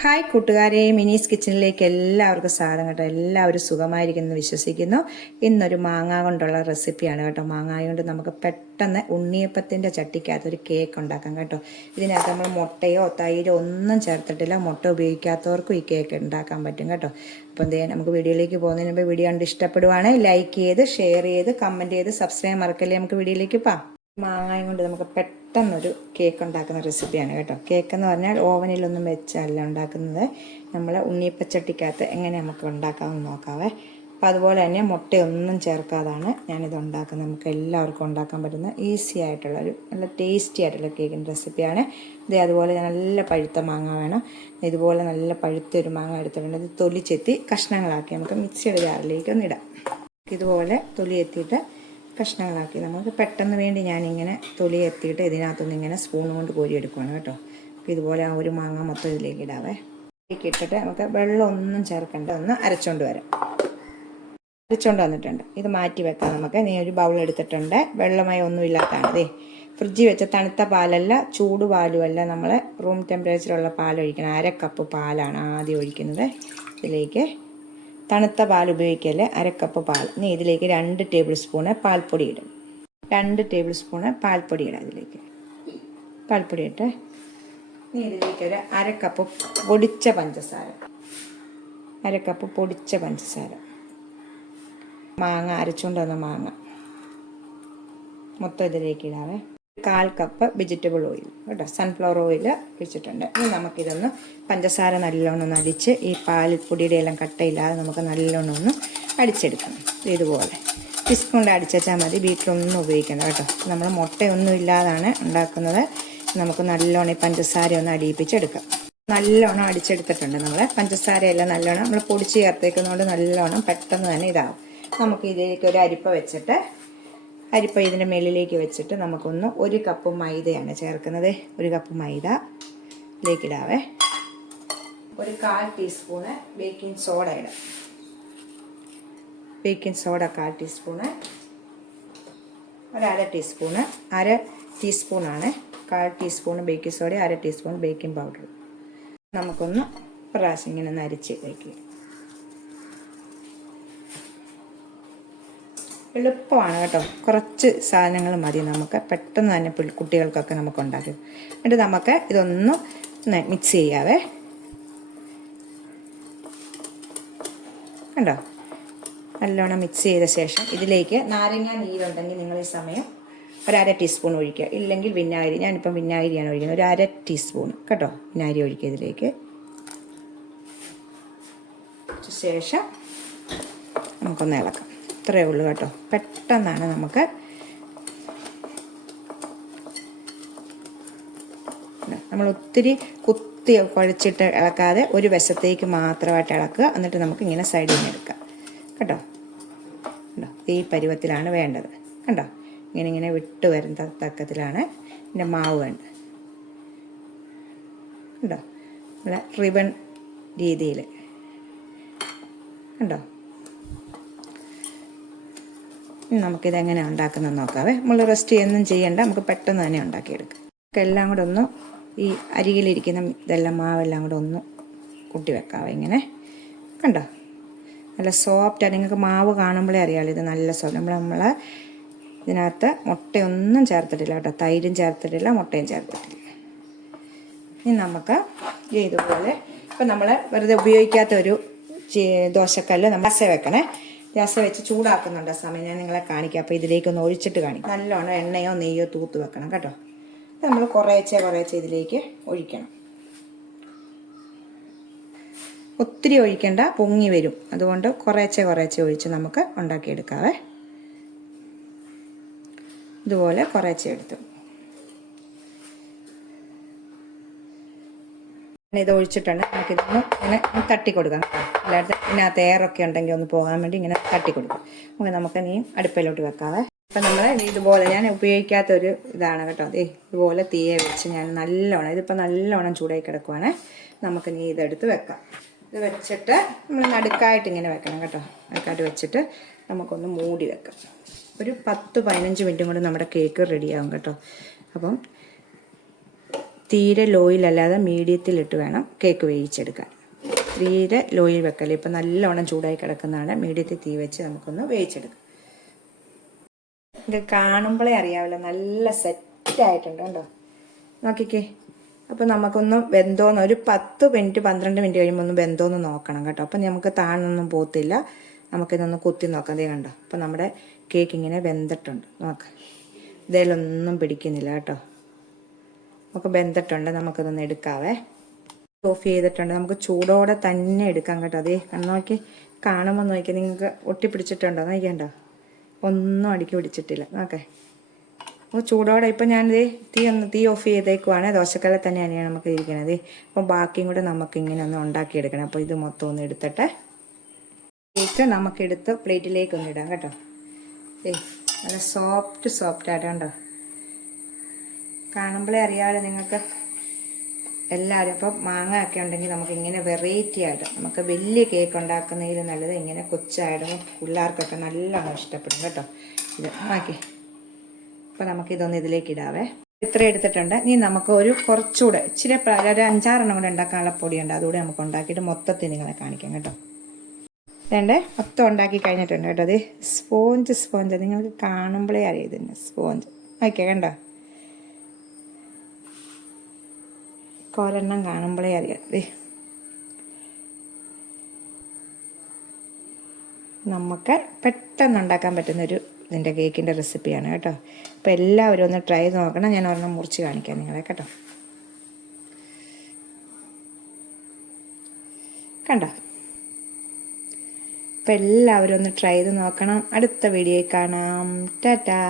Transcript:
Hi കൂട്ടുകാരെ, മിനീസ് കിച്ചണിലേക്ക് എല്ലാവർക്കും സ്വാഗതം കേട്ടോ. എല്ലാവരും സുഖമായിരിക്കുന്നു വിശ്വസിക്കുന്നു. ഇന്നൊരു മാങ്ങ കൊണ്ടുള്ള റെസിപ്പിയാണ് കേട്ടോ. മാങ്ങ കൊണ്ട് നമുക്ക് പെട്ടെന്ന് ഉണ്ണിയപ്പത്തിൻ്റെ ചട്ടിക്കകത്ത് ഒരു കേക്ക് ഉണ്ടാക്കാം കേട്ടോ. ഇതിനകത്ത് നമ്മൾ മുട്ടയോ തൈരോ ഒന്നും ചേർത്തിട്ടില്ല. മുട്ട ഉപയോഗിക്കാത്തവർക്കും ഈ കേക്ക് ഉണ്ടാക്കാൻ പറ്റും കേട്ടോ. അപ്പോൾ എന്ത് ചെയ്യാൻ, നമുക്ക് വീഡിയോയിലേക്ക് പോകുന്നതിന് മുമ്പ് വീഡിയോ കണ്ട് ഇഷ്ടപ്പെടുവാണെങ്കിൽ ലൈക്ക് ചെയ്ത് ഷെയർ ചെയ്ത് കമൻറ്റ് ചെയ്ത് സബ്സ്ക്രൈബ് മറക്കല്ലേ. നമുക്ക് വീഡിയോയിലേക്ക് പോകാം. മാങ്ങയും കൊണ്ട് നമുക്ക് പെട്ടെന്നൊരു കേക്ക് ഉണ്ടാക്കുന്ന റെസിപ്പിയാണ് കേട്ടോ. കേക്ക് എന്ന് പറഞ്ഞാൽ ഓവനിലൊന്നും വെച്ചല്ല ഉണ്ടാക്കുന്നത്. നമ്മൾ ഉണ്ണിയപ്പച്ചട്ടിക്കകത്ത് എങ്ങനെ നമുക്ക് ഉണ്ടാക്കാമെന്ന് നോക്കാവേ. അപ്പോൾ അതുപോലെ തന്നെ മുട്ടയൊന്നും ചേർക്കാതാണ് ഞാനിത് ഉണ്ടാക്കുന്നത്. നമുക്ക് എല്ലാവർക്കും ഉണ്ടാക്കാൻ പറ്റുന്ന ഈസി ആയിട്ടുള്ളൊരു നല്ല ടേസ്റ്റി ആയിട്ടുള്ള കേക്കിൻ്റെ റെസിപ്പിയാണ് ഇത്. അതുപോലെ നല്ല പഴുത്ത മാങ്ങ വേണം. ഇതുപോലെ നല്ല പഴുത്തൊരു മാങ്ങ എടുത്തിട്ടുണ്ട്. ഇത് തൊലി ചെത്തി കഷ്ണങ്ങളാക്കി നമുക്ക് മിക്സിയുടെ ജാറിലേക്ക് ഒന്നിടാം. ഇതുപോലെ തൊലി എത്തിയിട്ട് കഷ്ണങ്ങളാക്കി നമുക്ക് പെട്ടെന്ന് വേണ്ടി ഞാനിങ്ങനെ തൊലി എത്തിയിട്ട് ഇതിനകത്തുനിന്ന് ഇങ്ങനെ സ്പൂൺ കൊണ്ട് കോരിയെടുക്കുകയാണ് കേട്ടോ. അപ്പോൾ ഇതുപോലെ ആ ഒരു മാങ്ങ മൊത്തം ഇതിലേക്ക് ഇടാവേ. ഇതിലേക്ക് ഇട്ടിട്ട് നമുക്ക് വെള്ളമൊന്നും ചേർക്കേണ്ട, ഒന്ന് അരച്ചുകൊണ്ട് വരാം. അരച്ചുകൊണ്ട് വന്നിട്ടുണ്ട്. ഇത് മാറ്റി വെക്കാം നമുക്ക്. നീ ഒരു ബൗൾ എടുത്തിട്ടുണ്ട്. വെള്ളമായി ഒന്നും ഇല്ലാത്തതാണ്. അതേ ഫ്രിഡ്ജിൽ വെച്ച തണുത്ത പാലല്ല, ചൂട് പാലുമല്ല, നമ്മൾ റൂം ടെമ്പറേച്ചറുള്ള പാലൊഴിക്കണം. 1/2 കപ്പ് പാലാണ് ആദ്യം ഒഴിക്കുന്നത്. ഇതിലേക്ക് തണുത്ത പാൽ ഉപയോഗിക്കല്ലേ, 1/2 കപ്പ് പാൽ. ഇനി ഇതിലേക്ക് 2 ടേബിൾ സ്പൂണ് പാൽപ്പൊടി ഇടും. 2 ടേബിൾ സ്പൂണ് പാൽപ്പൊടി ഇടാം. ഇതിലേക്ക് പാൽപ്പൊടി ഇട്ട് ഇനി ഇതിലേക്ക് ഒരു 1/2 കപ്പ് പൊടിച്ച പഞ്ചസാര. 1/2 കപ്പ് പൊടിച്ച പഞ്ചസാര. മാങ്ങ അരച്ചുകൊണ്ട് വന്ന മാങ്ങ മൊത്തം ഇതിലേക്ക് ഇടാവേ. 1/4 കപ്പ് വെജിറ്റബിൾ ഓയിൽ കേട്ടോ, സൺഫ്ലവർ ഓയിൽ ഒഴിച്ചിട്ടുണ്ട്. ഇനി നമുക്കിതൊന്ന് പഞ്ചസാര നല്ലോണം ഒന്ന് അടിച്ച് ഈ പാൽപ്പൊടിയുടെ എല്ലാം കട്ടയില്ലാതെ നമുക്ക് നല്ലോണം ഒന്ന് അടിച്ചെടുക്കണം. ഇതുപോലെ വിസ്ക് കൊണ്ട് അടിച്ചാൽ മതി, ബീറ്ററൊന്നും ഉപയോഗിക്കണം കേട്ടോ. നമ്മൾ മുട്ടയൊന്നും ഇല്ലാതാണ് ഉണ്ടാക്കുന്നത്. നമുക്ക് നല്ലോണം ഈ പഞ്ചസാര ഒന്ന് അടിയിപ്പിച്ചെടുക്കാം. നല്ലോണം അടിച്ചെടുത്തിട്ടുണ്ട് നമ്മൾ. പഞ്ചസാരയെല്ലാം നല്ലോണം നമ്മൾ പൊടിച്ച് ചേർത്തേക്കുന്നതുകൊണ്ട് നല്ലോണം പെട്ടെന്ന് തന്നെ ഇതാവും. നമുക്ക് ഇതിലേക്ക് ഒരു അരിപ്പ വെച്ചിട്ട് അരിപ്പ ഇതിൻ്റെ മേലിലേക്ക് വെച്ചിട്ട് നമുക്കൊന്ന് 1 കപ്പ് മൈദയാണ് ചേർക്കുന്നത്. 1 കപ്പ് മൈദ ഇതിലേക്ക് ഇടാവേ. ഒരു 1/4 ടീസ്പൂണ് ബേക്കിംഗ് സോഡ ഇടാം. Baking soda 1/4 teaspoon. 1/2 teaspoon, 1/2 ടീസ്പൂണാണ്. 1/4 teaspoon baking soda, 1/2 teaspoon baking powder. നമുക്കൊന്ന് പ്രാവശ്യം ഇങ്ങനെ ഒന്ന് അരിച്ച് വയ്ക്കുക. എളുപ്പമാണ് കേട്ടോ. കുറച്ച് സാധനങ്ങൾ മതി, നമുക്ക് പെട്ടെന്ന് തന്നെ കുട്ടികൾക്കൊക്കെ നമുക്ക് ഉണ്ടാക്കി. എന്നിട്ട് നമുക്ക് ഇതൊന്ന് മിക്സ് ചെയ്യാവേ. കണ്ടോ, നല്ലോണം മിക്സ് ചെയ്ത ശേഷം ഇതിലേക്ക് നാരങ്ങ നീരുണ്ടെങ്കിൽ നിങ്ങൾ ഈ സമയം 1/2 ടീസ്പൂൺ ഒഴിക്കുക. ഇല്ലെങ്കിൽ വിനാഗിരി, ഞാനിപ്പം വിനാഗിരിയാണ് ഒഴിക്കുന്നത്. 1/2 ടീസ്പൂൺ കേട്ടോ വിനാഗിരി ഒഴിക്കുക ഇതിലേക്ക്. ശേഷം നമുക്കൊന്ന് ഇളക്കാം. ഇത്രയേ ഉള്ളൂ കേട്ടോ. പെട്ടെന്നാണ് നമുക്ക്. നമ്മൾ ഒത്തിരി കുത്തി കുഴച്ചിട്ട് ഇളക്കാതെ ഒരു വശത്തേക്ക് മാത്രമായിട്ട് ഇളക്കുക. എന്നിട്ട് നമുക്ക് ഇങ്ങനെ സൈഡിൽ നിന്ന് എടുക്കാം കേട്ടോ. കണ്ടോ, ഈ പരുവത്തിലാണ് വേണ്ടത്. കണ്ടോ, ഇങ്ങനെ വിട്ട് വരുന്ന തക്കത്തിലാണ് ഇതിൻ്റെ മാവ് വേണ്ടത്. കണ്ടോ, നല്ല റിബൺ രീതിയിൽ. കണ്ടോ, നമുക്കിതെങ്ങനെ ഉണ്ടാക്കുന്നത് നോക്കാവേ. നമ്മൾ റെസ്റ്റ് ഒന്നും ചെയ്യണ്ട, നമുക്ക് പെട്ടെന്ന് തന്നെ ഉണ്ടാക്കിയെടുക്കാം. എല്ലാം കൂടെ ഒന്ന് ഈ അരികിലിരിക്കുന്ന ഇതെല്ലാം മാവെല്ലാം കൂടെ ഒന്ന് കൂട്ടി വെക്കാവേ. ഇങ്ങനെ കണ്ടോ, നല്ല സോഫ്റ്റാണ്. നിങ്ങൾക്ക് മാവ് കാണുമ്പോഴേ അറിയാമല്ലോ ഇത് നല്ല സോഫ്റ്റ്. നമ്മൾ ഇതിനകത്ത് മുട്ടയൊന്നും ചേർത്തിട്ടില്ല കേട്ടോ, തൈരും ചേർത്തിട്ടില്ല, മുട്ടയും ചേർത്തിട്ടില്ല. ഇനി നമുക്ക് ഇതുപോലെ ഇപ്പം നമ്മൾ വെറുതെ ഉപയോഗിക്കാത്ത ഒരു ദോശക്കല്ല് നമ്മൾ ഗ്യാസ് വെക്കണേ. ഗ്യാസ് വെച്ച് ചൂടാക്കുന്നുണ്ട് ആ സമയം ഞാൻ നിങ്ങളെ കാണിക്കാം. അപ്പോൾ ഇതിലേക്കൊന്ന് ഒഴിച്ചിട്ട് കാണിക്കാം. നല്ലോണം എണ്ണയോ നെയ്യോ തൂത്ത് വെക്കണം കേട്ടോ. നമ്മൾ കുറേശ്ശെ ഇതിലേക്ക് ഒഴിക്കണം. ഒത്തിരി ഒഴിക്കണ്ട, പൊങ്ങി വരും. അതുകൊണ്ട് കുറേശ്ശെ ഒഴിച്ച് നമുക്ക് ഉണ്ടാക്കിയെടുക്കാവേ. ഇതുപോലെ കുറേശ്ശെ എടുത്തു ഇത് ഒഴിച്ചിട്ടുണ്ട്. നമുക്കിതൊന്ന് ഇങ്ങനെ തട്ടി കൊടുക്കാം. അല്ലാതെ ഇതിനകത്ത് എയറൊക്കെ ഉണ്ടെങ്കിൽ ഒന്ന് പോകാൻ വേണ്ടി ഇങ്ങനെ തട്ടി കൊടുക്കും. നമുക്ക് നീ അടുപ്പിലോട്ട് വെക്കാവേ. അപ്പം നമ്മൾ ഇതുപോലെ ഞാൻ ഉപയോഗിക്കാത്തൊരു ഇതാണ് കേട്ടോ. അതേ ഇതുപോലെ തീയെ വെച്ച് ഞാൻ നല്ലോണം, ഇതിപ്പോൾ നല്ലോണം ചൂടായി കിടക്കുവാണ്. നമുക്ക് നീ ഇതെടുത്ത് വെക്കാം. ഇത് വെച്ചിട്ട് നമ്മൾ നടുക്കായിട്ട് ഇങ്ങനെ വെക്കണം കേട്ടോ. നടുക്കായിട്ട് വെച്ചിട്ട് നമുക്കൊന്ന് മൂടി വെക്കാം. ഒരു 10-15 മിനിറ്റും കൊണ്ട് നമ്മുടെ കേക്ക് റെഡിയാകും കേട്ടോ. അപ്പം തീരെ ലോയിലല്ലാതെ മീഡിയത്തിലിട്ട് വേണം കേക്ക് വേവിച്ചെടുക്കാൻ. തീരെ ലോയിൽ വെക്കല്ലേ. ഇപ്പം നല്ലോണം ചൂടായി കിടക്കുന്നതാണ്. മീഡിയത്തിൽ തീ വെച്ച് നമുക്കൊന്ന് വേവിച്ചെടുക്കാം. ഇത് കാണുമ്പോഴേ അറിയാമല്ലോ, നല്ല സെറ്റായിട്ടുണ്ട് കേട്ടോ. നോക്കിക്കേ. അപ്പോൾ നമുക്കൊന്ന് വെന്തോന്ന് ഒരു 10 മിനിറ്റ് 12 മിനിറ്റ് കഴിയുമ്പോൾ ഒന്ന് വെന്തോന്ന് നോക്കണം കേട്ടോ. അപ്പം നമുക്ക് താഴൊന്നും പോകത്തില്ല. നമുക്കിതൊന്ന് കുത്തി നോക്കാം. അതേ കണ്ടോ. അപ്പം നമ്മുടെ കേക്ക് ഇങ്ങനെ വെന്തിട്ടുണ്ട്. നോക്കാം, ഇതിലൊന്നും പിടിക്കുന്നില്ല കേട്ടോ. നമുക്ക് വെന്തിട്ടുണ്ട്. നമുക്കിതൊന്ന് എടുക്കാവേ. ഓഫ് ചെയ്തിട്ടുണ്ട്. നമുക്ക് ചൂടോടെ തന്നെ എടുക്കാം കേട്ടോ. അതേ നോക്കി, കാണുമ്പോൾ നോക്കി, നിങ്ങൾക്ക് ഒട്ടിപ്പിടിച്ചിട്ടുണ്ടോ നോക്കിയണ്ടോ? ഒന്നും അടുക്കി പിടിച്ചിട്ടില്ല. നോക്കേ, അപ്പോൾ ചൂടോടെ ഇപ്പം ഞാനിത് തീ ഓഫ് ചെയ്തേക്കുവാണ്. ദോശക്കല്ലിൽ തന്നെയാണ് നമുക്ക് ഇരിക്കണത്. അപ്പം ബാക്കിയും കൂടെ നമുക്കിങ്ങനെ ഒന്ന് ഉണ്ടാക്കിയെടുക്കണം. അപ്പോൾ ഇത് മൊത്തം ഒന്ന് എടുത്തിട്ട് കേക്ക് നമുക്കെടുത്ത് പ്ലേറ്റിലേക്ക് ഒന്ന് ഇടാം കേട്ടോ. നല്ല സോഫ്റ്റ് ആയിട്ട് കണ്ടോ. കാണുമ്പോഴേ അറിയാമല്ലോ നിങ്ങൾക്ക് എല്ലാവരും. അപ്പം മാങ്ങ ഒക്കെ ഉണ്ടെങ്കിൽ നമുക്കിങ്ങനെ വെറൈറ്റി ആയിട്ട് നമുക്ക് വലിയ കേക്ക് ഉണ്ടാക്കുന്നതിൽ നല്ലത് ഇങ്ങനെ കൊച്ചായിടുമ്പോൾ പിള്ളേർക്കൊക്കെ നല്ലോണം ഇഷ്ടപ്പെടും കേട്ടോ. ഇത് നോക്കി. അപ്പോൾ നമുക്കിതൊന്ന് ഇതിലേക്ക് ഇടാവേ. ഇത്ര എടുത്തിട്ടുണ്ട്. ഇനി നമുക്ക് ഒരു കുറച്ചുകൂടെ ഇച്ചിരി ഒരു 5-6 കൂടെ ഉണ്ടാക്കാനുള്ള പൊടിയുണ്ട്. അതുകൂടെ നമുക്ക് ഉണ്ടാക്കിയിട്ട് മൊത്തത്തിൽ നിങ്ങളെ കാണിക്കാം കേട്ടോ. മൊത്തം ഉണ്ടാക്കി കഴിഞ്ഞിട്ടുണ്ട് കേട്ടോ. അത് സ്പോഞ്ച് നിങ്ങൾക്ക് കാണുമ്പോഴേ അറിയാം. ഇതിന് സ്പോഞ്ച് ഓക്കെ കണ്ടോ. ഒരെണ്ണം കാണുമ്പോഴേ അറിയാം. നമുക്ക് പെട്ടെന്ന് ഉണ്ടാക്കാൻ പറ്റുന്നൊരു ഇതിൻ്റെ കേക്കിൻ്റെ റെസിപ്പിയാണ് കേട്ടോ. അപ്പോൾ എല്ലാവരും ഒന്ന് ട്രൈ ചെയ്ത് നോക്കണം. ഞാൻ ഒരെണ്ണം മുറിച്ച് കാണിക്കാം നിങ്ങളെ കേട്ടോ. കണ്ടോ. അപ്പോൾ എല്ലാവരും ഒന്ന് ട്രൈ ചെയ്ത് നോക്കണം. അടുത്ത വീഡിയോയിൽ കാണാം. ടാറ്റാ.